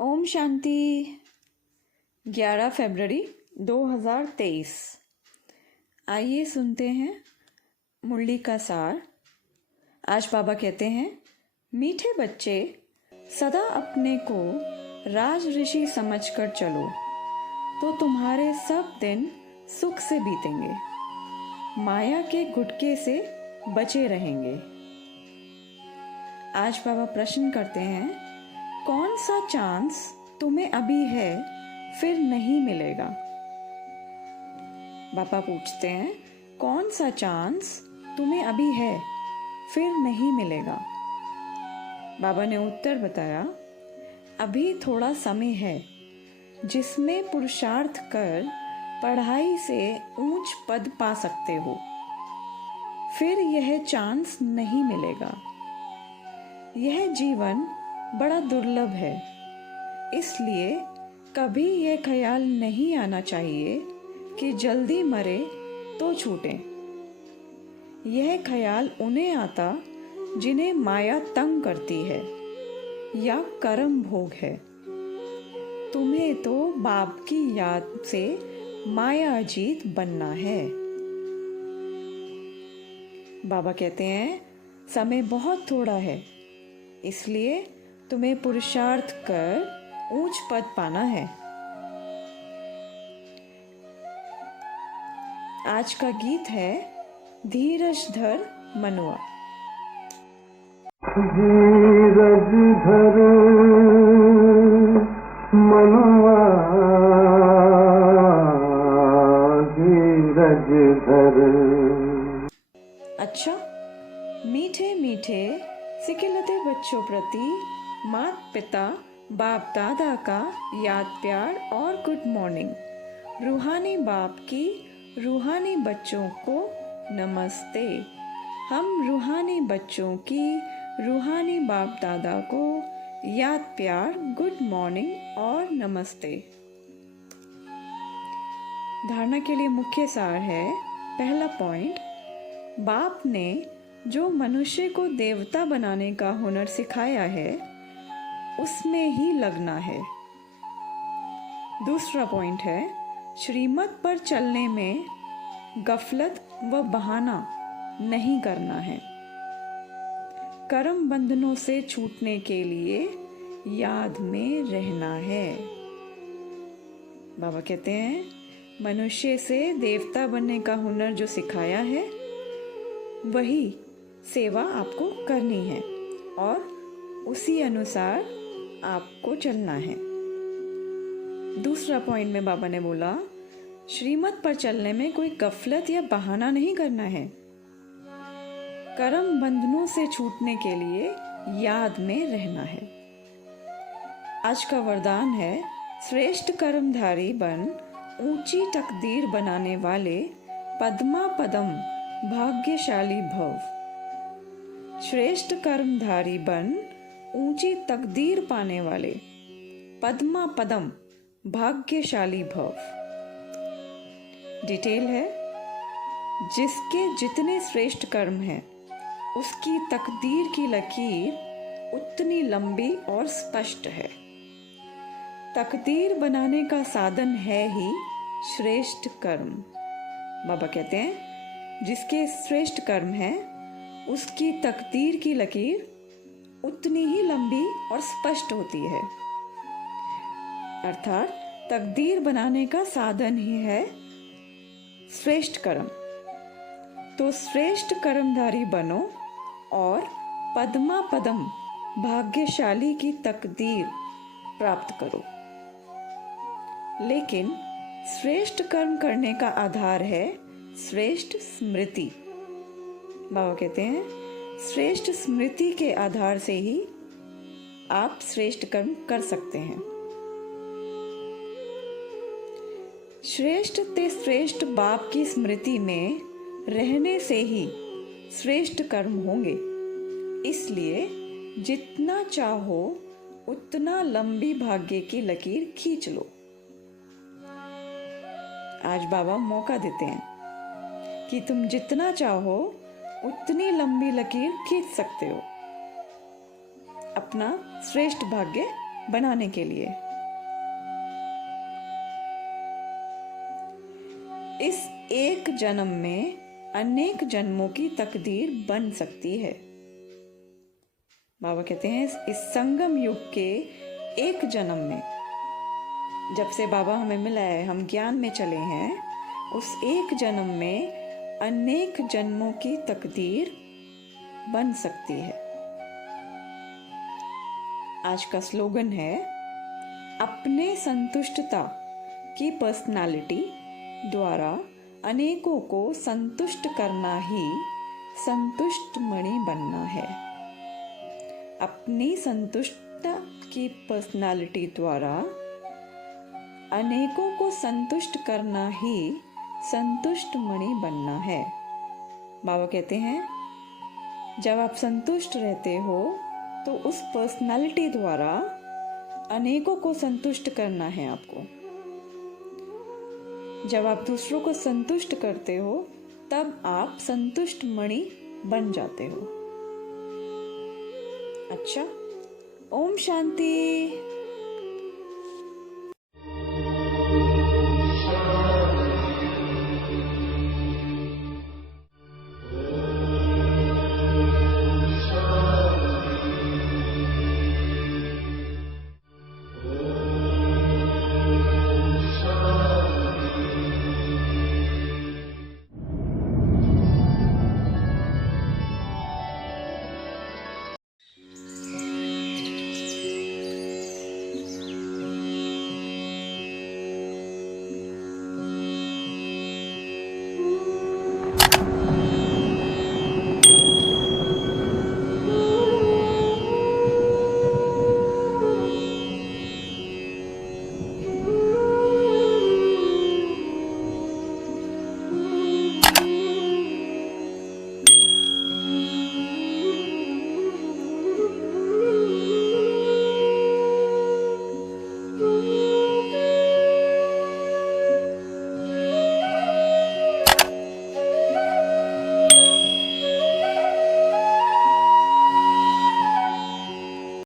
ओम शांति। 11 फरवरी 2023। आइए सुनते हैं मुरली का सार। आज बाबा कहते हैं, मीठे बच्चे सदा अपने को राज ऋषि समझकर चलो तो तुम्हारे सब दिन सुख से बीतेंगे, माया के गुटके से बचे रहेंगे। आज बाबा प्रश्न करते हैं, कौन सा चांस तुम्हें अभी है फिर नहीं मिलेगा। बाबा पूछते हैं, कौन सा चांस तुम्हें अभी है फिर नहीं मिलेगा। बाबा ने उत्तर बताया, अभी थोड़ा समय है जिसमें पुरुषार्थ कर पढ़ाई से ऊंच पद पा सकते हो, फिर यह चांस नहीं मिलेगा। यह जीवन बड़ा दुर्लभ है, इसलिए कभी यह ख्याल नहीं आना चाहिए कि जल्दी मरे तो छूटे। यह ख्याल उन्हें आता जिन्हें माया तंग करती है या कर्म भोग है। तुम्हें तो बाप की याद से माया अजीत बनना है। बाबा कहते हैं, समय बहुत थोड़ा है, इसलिए तुम्हें पुरुषार्थ कर ऊंच पद पाना है। आज का गीत है धीरज धर मनुआ। धीरज धर मनुआ, धीरज धर। अच्छा, मीठे मीठे सिकिलते बच्चों प्रति माता पिता बाप दादा का याद प्यार और गुड मॉर्निंग। रूहानी बाप की रूहानी बच्चों को नमस्ते। हम रूहानी बच्चों की रूहानी बाप दादा को याद प्यार, गुड मॉर्निंग और नमस्ते। धारणा के लिए मुख्य सार है, पहला पॉइंट, बाप ने जो मनुष्य को देवता बनाने का हुनर सिखाया है उसमें ही लगना है। दूसरा पॉइंट है, श्रीमत पर चलने में गफलत व बहाना नहीं करना है। कर्म बंधनों से छूटने के लिए याद में रहना है। बाबा कहते हैं, मनुष्य से देवता बनने का हुनर जो सिखाया है वही सेवा आपको करनी है और उसी अनुसार आपको चलना है। दूसरा पॉइंट में बाबा ने बोला, श्रीमत पर चलने में कोई गफलत या बहाना नहीं करना है। कर्म बंधनों से छूटने के लिए याद में रहना है। आज का वरदान है, श्रेष्ठ कर्मधारी बन ऊंची तकदीर बनाने वाले पद्मा पदम भाग्यशाली भव। श्रेष्ठ कर्मधारी बन ऊंची तकदीर पाने वाले पद्मा पदम भाग्यशाली भव। डिटेल है, जिसके जितने श्रेष्ठ कर्म हैं उसकी तकदीर की लकीर उतनी लंबी और स्पष्ट है। तकदीर बनाने का साधन है ही श्रेष्ठ कर्म। बाबा कहते हैं, जिसके श्रेष्ठ कर्म हैं उसकी तकदीर की लकीर उतनी ही लंबी और स्पष्ट होती है। अर्थात तकदीर बनाने का साधन ही है श्रेष्ठ कर्म। तो श्रेष्ठ कर्मधारी बनो और पद्मा पदम भाग्यशाली की तकदीर प्राप्त करो। लेकिन श्रेष्ठ कर्म करने का आधार है श्रेष्ठ स्मृति। बाबा कहते हैं, श्रेष्ठ स्मृति के आधार से ही आप श्रेष्ठ कर्म कर सकते हैं। श्रेष्ठ ते श्रेष्ठ बाप की स्मृति में रहने से ही श्रेष्ठ कर्म होंगे। इसलिए जितना चाहो उतना लंबी भाग्य की लकीर खींच लो। आज बाबा मौका देते हैं कि तुम जितना चाहो उतनी लंबी लकीर खींच सकते हो, अपना श्रेष्ठ भाग्य बनाने के लिए। इस एक जन्म में अनेक जन्मों की तकदीर बन सकती है। बाबा कहते हैं इस संगम युग के एक जन्म में, जब से बाबा हमें मिला है, हम ज्ञान में चले हैं, उस एक जन्म में अनेक जन्मों की तकदीर बन सकती है। आज का स्लोगन है, अपने संतुष्टता की पर्सनालिटी द्वारा अनेकों को संतुष्ट करना ही संतुष्ट मणि बनना है। अपनी संतुष्टता की पर्सनालिटी द्वारा अनेकों को संतुष्ट करना ही संतुष्ट मणि बनना है। बाबा कहते हैं जब आप संतुष्ट रहते हो तो उस पर्सनालिटी द्वारा अनेकों को संतुष्ट करना है आपको। जब आप दूसरों को संतुष्ट करते हो तब आप संतुष्ट मणि बन जाते हो। अच्छा, ओम शांति।